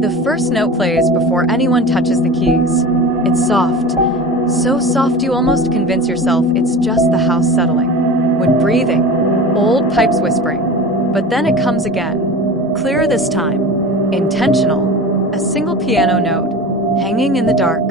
The first note plays before anyone touches the keys. It's soft. So soft you almost convince yourself it's just the house settling. Wood breathing. Old pipes whispering. But then it comes again. Clearer this time. Intentional. A single piano note. Hanging in the dark.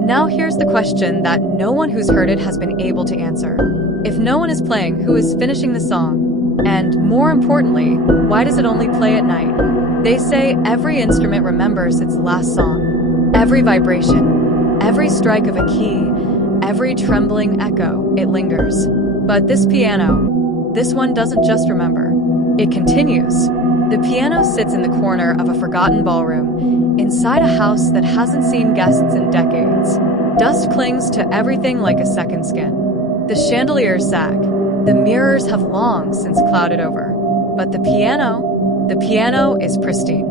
Now here's the question that no one who's heard it has been able to answer. If no one is playing, who is finishing the song? And more importantly, why does it only play at night? They say every instrument remembers its last song. Every vibration, every strike of a key, every trembling echo, it lingers. But this piano, this one doesn't just remember. It continues. The piano sits in the corner of a forgotten ballroom, inside a house that hasn't seen guests in decades. Dust clings to everything like a second skin. The chandeliers sag. The mirrors have long since clouded over. But the piano is pristine.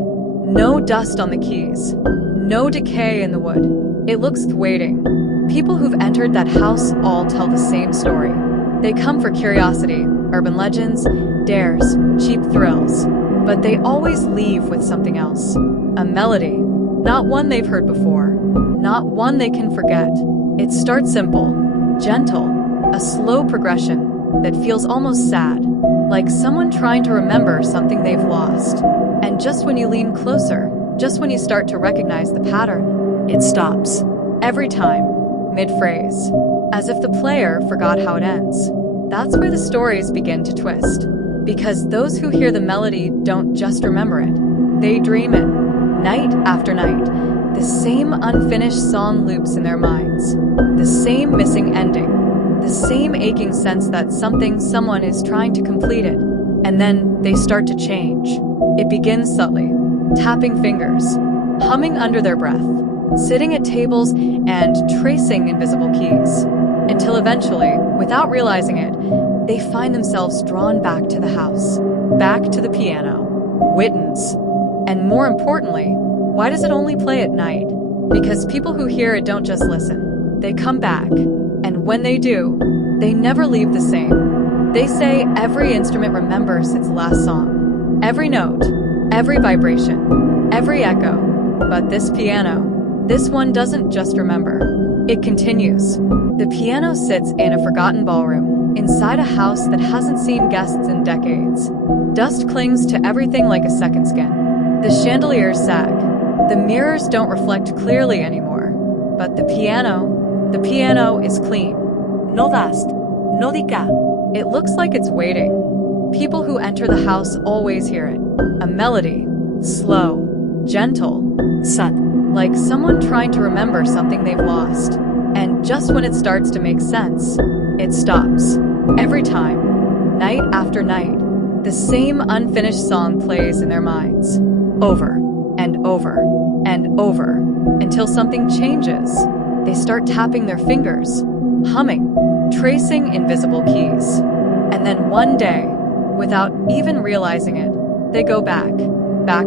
No dust on the keys. No decay in the wood. It looks waiting. People who've entered that house all tell the same story. They come for curiosity, urban legends, dares, cheap thrills. But they always leave with something else. A melody. Not one they've heard before. Not one they can forget. It starts simple, gentle, a slow progression that feels almost sad. Like someone trying to remember something they've lost. And just when you lean closer, just when you start to recognize the pattern, it stops. Every time, mid-phrase. As if the player forgot how it ends. That's where the stories begin to twist. Because those who hear the melody don't just remember it. They dream it. Night after night. The same unfinished song loops in their minds. The same missing ending. The same aching sense that someone is trying to complete it. And then they start to change. It begins subtly, tapping fingers, humming under their breath, sitting at tables and tracing invisible keys. Until eventually, without realizing it, they find themselves drawn back to the house, back to the piano, Witten's. And more importantly, why does it only play at night? Because people who hear it don't just listen. They come back. And when they do, they never leave the same. They say every instrument remembers its last song. Every note, every vibration, every echo. But this piano, this one doesn't just remember. It continues. The piano sits in a forgotten ballroom, inside a house that hasn't seen guests in decades. Dust clings to everything like a second skin. The chandeliers sag. The mirrors don't reflect clearly anymore. But the piano is clean. No dust, no decay. It looks like it's waiting. People who enter the house always hear it. A melody, slow, gentle, sat, like someone trying to remember something they've lost. And just when it starts to make sense, it stops. Every time, night after night, the same unfinished song plays in their minds. Over and over and over, until something changes. They start tapping their fingers, humming, tracing invisible keys. And then one day, without even realizing it, they go back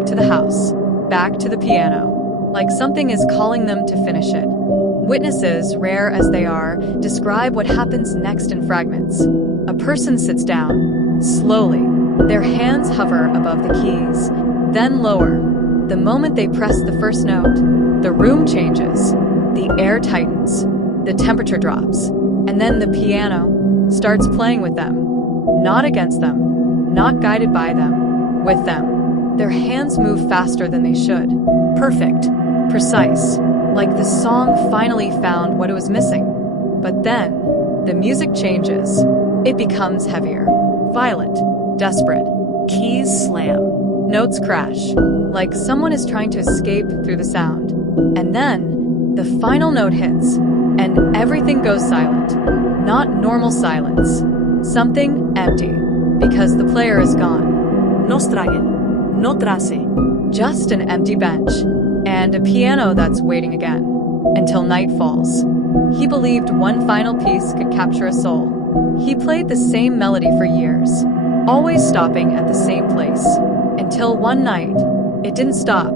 to the house, back to the piano, like something is calling them to finish it. Witnesses, rare as they are, describe what happens next in fragments. A person sits down, slowly. Their hands hover above the keys, then lower. The moment they press the first note, the room changes. The air tightens, the temperature drops, and then the piano starts playing with them. Not against them, not guided by them, with them. Their hands move faster than they should. Perfect, precise, like the song finally found what it was missing. But then, the music changes. It becomes heavier, violent, desperate. Keys slam, notes crash, like someone is trying to escape through the sound. And then, the final note hits, and everything goes silent. Not normal silence. Something empty, because the player is gone. No stragen, no trace. Just an empty bench, and a piano that's waiting again, until night falls. He believed one final piece could capture a soul. He played the same melody for years, always stopping at the same place. Until one night, it didn't stop.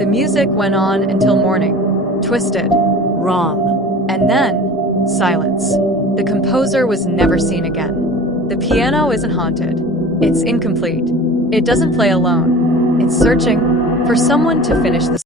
The music went on until morning. Twisted, wrong, and then silence. The composer was never seen again. The piano isn't haunted. It's incomplete. It doesn't play alone. It's searching for someone to finish the